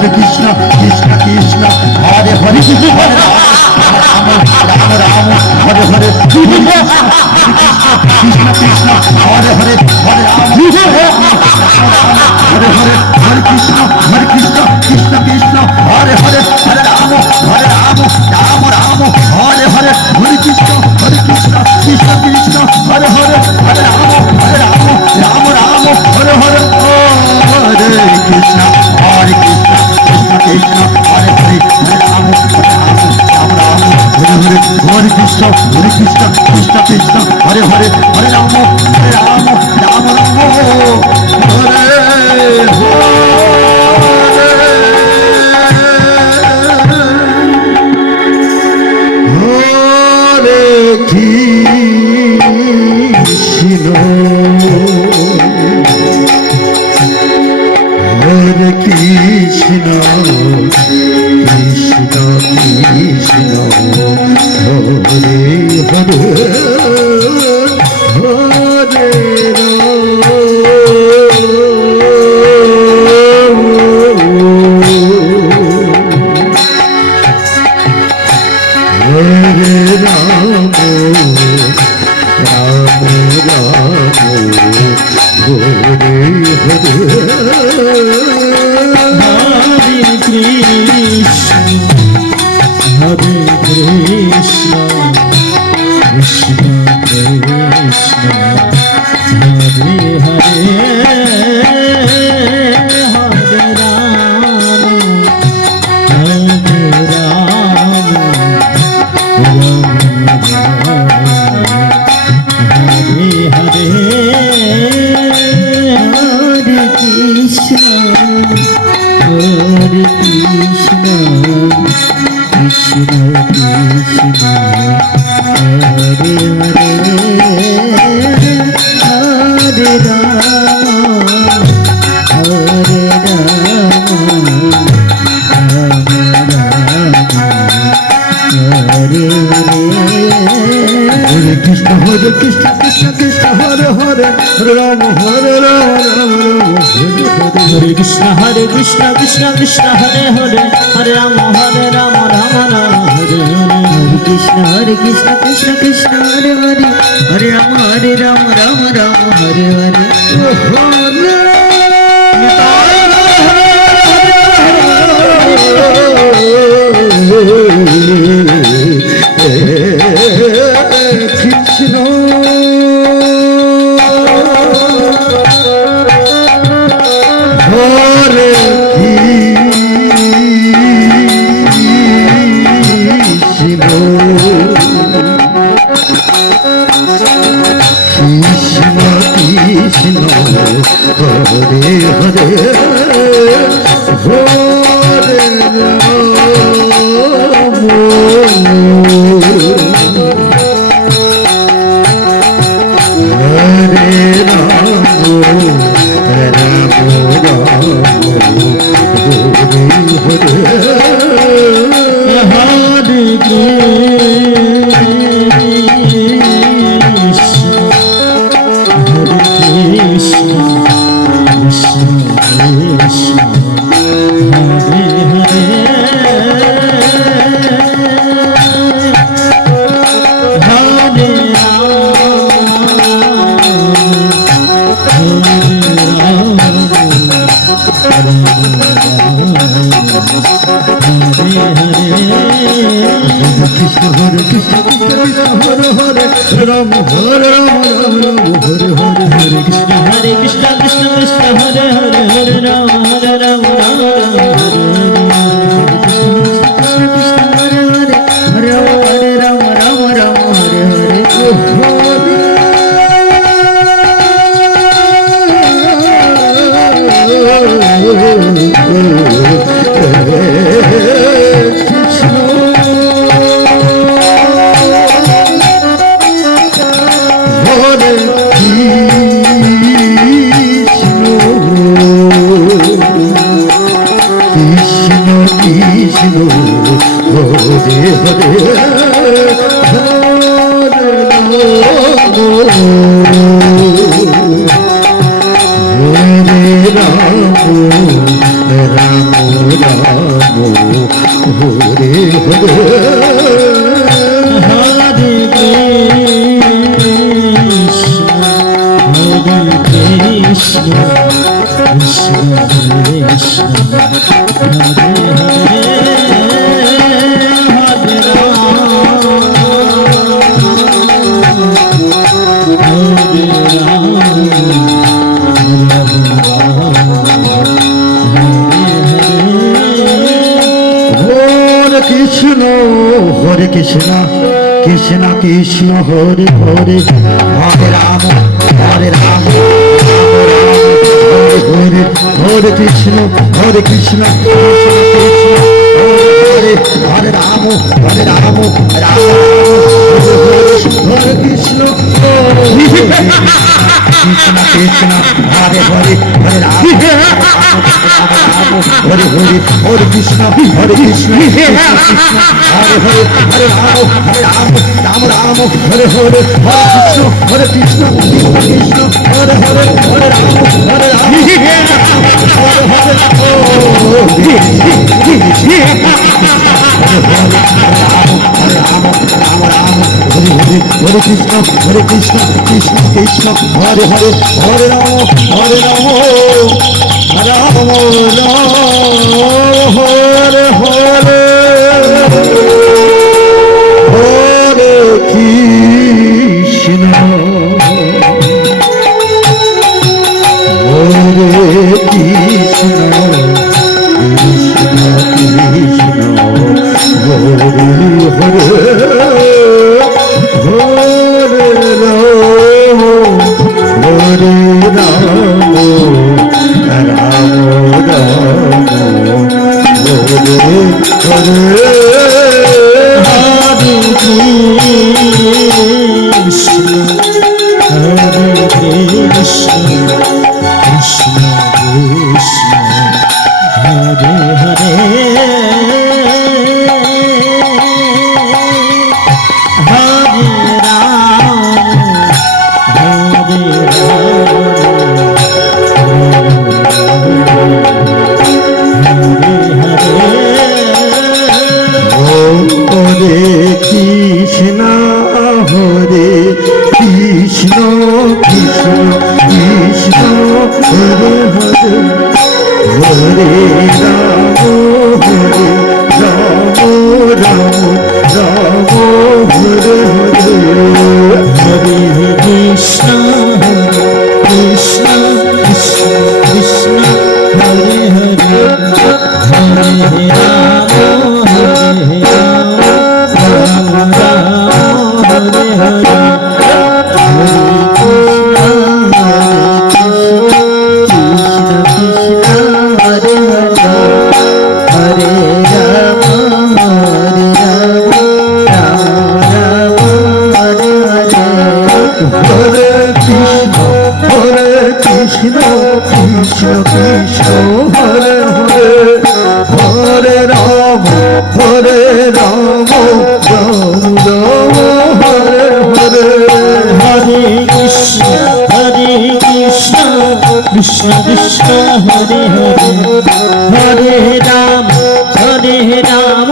Hare Krishna Krishna Krishna Hare Hare Hare Ram Ram Ram Hare Hare Krishna Krishna Krishna Hare Hare Hare Ram Hare Hare Hare Krishna Krishna Krishna Hare Hare Hare Ram Ram Ram Hare Hare Hare Krishna Krishna Krishna Hare Hare Hare Ram Ram Ram Hare Hare Hare Krishna Krishna Krishna Hare Hare Hare Ram Ram Ram Hare Hare Hare Krishna Krishna Krishna Hare Hare Hare Ram Ram Ram Hare Hare Krishna Krishna Krishna Hare Hare Hare Rama Rama Rama Hare Hare Hare Krishna Krishna Krishna Hare Hare Hare Rama Rama Rama Hare Hare Hare Hare Hare Krishna Krishna Krishna Hare Hare Hare Ram Hare Krishna Krishna Krishna Hare Hare Hare Ram Hare Ram Hare Hare Hare Krishna Hare Krishna Hare Hare Ram Hare Ram Ram Hare Krishna Krishna Krishna Hare Hare Hare Ram Hare Hare Hare Krishna Hare Krishna Krishna Hare Hare Hare Ram Ram Ram Hare Hare Hare Krishna Hare Krishna Krishna Krishna Hare Hare Hare Ram Hare Ram Hare Hare Hare Krishna Hare Krishna Krishna Krishna Hare Hare Hare Ram Hare Ram Ram Ram Hare Hare Hare Krishna Hare Krishna Krishna Krishna Hare Hare Hare Ram Hare Ram Ram Ram Hare Hare Hare Krishna Hare Krishna Krishna Krishna Hare Hare Hare Ram Hare Hare Krishna Hare Krishna Krishna Krishna Hare Hare Hare Ram Hare Ram Ram Ram Hare Hare Hare Krishna Krishna Krishna Krishna Hare Hare Hare Ram Hare Ram Ram Ram Hare Hare Hare Krishna Krishna Krishna Hare Hare Hare Ram Ram Ram Hare Hare Hare Krishna Hare Krishna Krishna Krishna Hare Hare Hare Ram Ram Ram Hare Hare Hare Krishna Krishna Krishna Hare Hare Hare Ram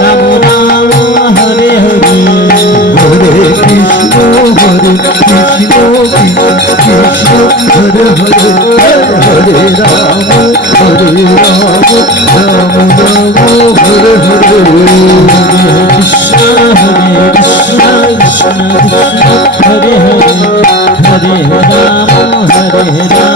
Ram Ram Hare Hare Hare Krishna Krishna Krishna Hare Hare Hare Ram Ram Ram Hare Hare Krishna Krishna Krishna Krishna Hare Hare Hare Ram